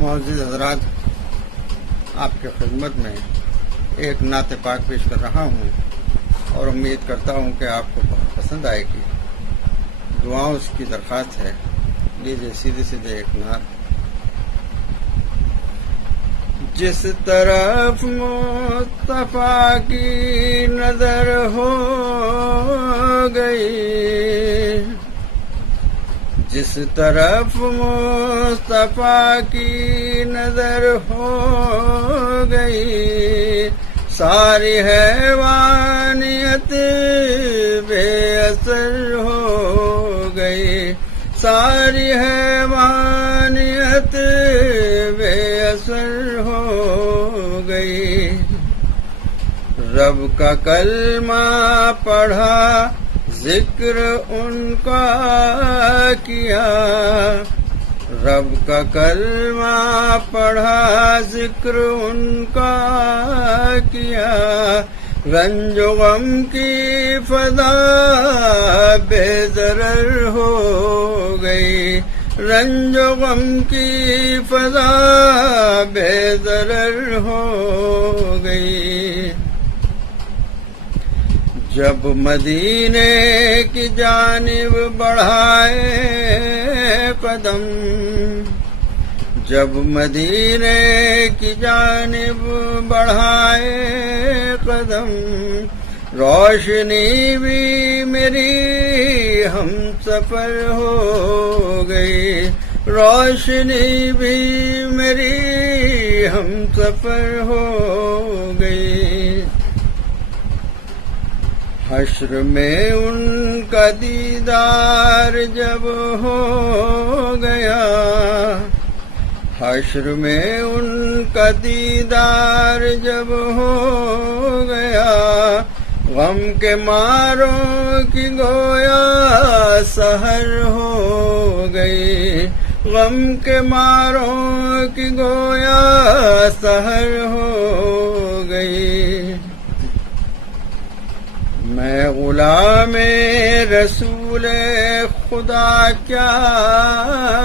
معزز حضرات، آپ کی خدمت میں ایک نعت پاک پیش کر رہا ہوں اور امید کرتا ہوں کہ آپ کو بہت پسند آئے گی۔ دعاؤں اس کی درخواست ہے۔ لیجیے سیدھے ایک نعت۔ جس طرف مصطفیٰ کی نظر ہو گئی، جس طرف مصطفیٰ کی نظر ہو گئی، ساری حیوانیت بے اثر ہو گئی، ساری حیوانیت بے اثر ہو گئی۔ رب کا کلمہ پڑھا، ذکر ان کا کیا، رب کا کلمہ پڑھا، ذکر ان کا کیا، رنج و غم کی فضا بے ضرر ہو گئی، رنج و غم کی فضا بے ضرر ہو گئی۔ جب مدینے کی جانب بڑھائے قدم، جب مدینے کی جانب بڑھائے قدم، روشنی بھی میری ہم سفر ہو گئی، روشنی بھی میری ہم سفر ہو گئی۔ حشر میں ان کا دیدار جب ہو گیا، حشر میں ان کا دیدار جب ہو گیا، غم کے ماروں کی گویا سحر ہو گئی، غم کے ماروں کی گویا سحر ہو گئی۔ میں غلام رسول خدا کیا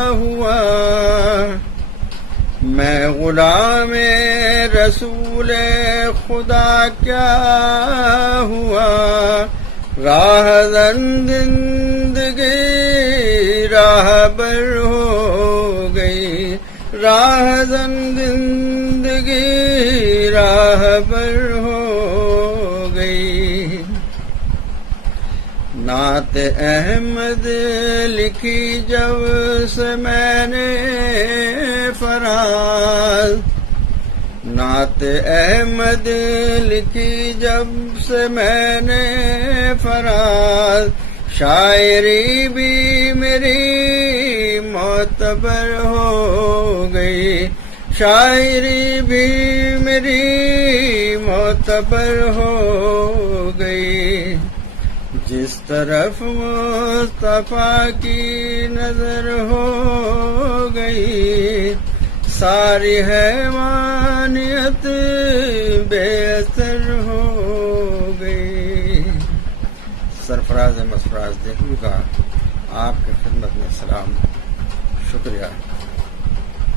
ہوا، میں غلام رسول خدا کیا ہوا، راہ زندگی راہ بر ہو گئی، راہ زندگی راہ بر ہو گئی۔ نعت احمد لکھی جب سے میں نے فراز، نعت احمد لکھی جب سے میں نے فراز، شاعری بھی میری معتبر ہو گئی، شاعری بھی میری معتبر ہو گئی۔ جس طرف مصطفیٰ کی نظر ہو گئی، ساری حیوانیت بے اثر ہو گئی۔ سرفراز مسفراز دہلوی کا آپ کی خدمت میں سلام، شکریہ۔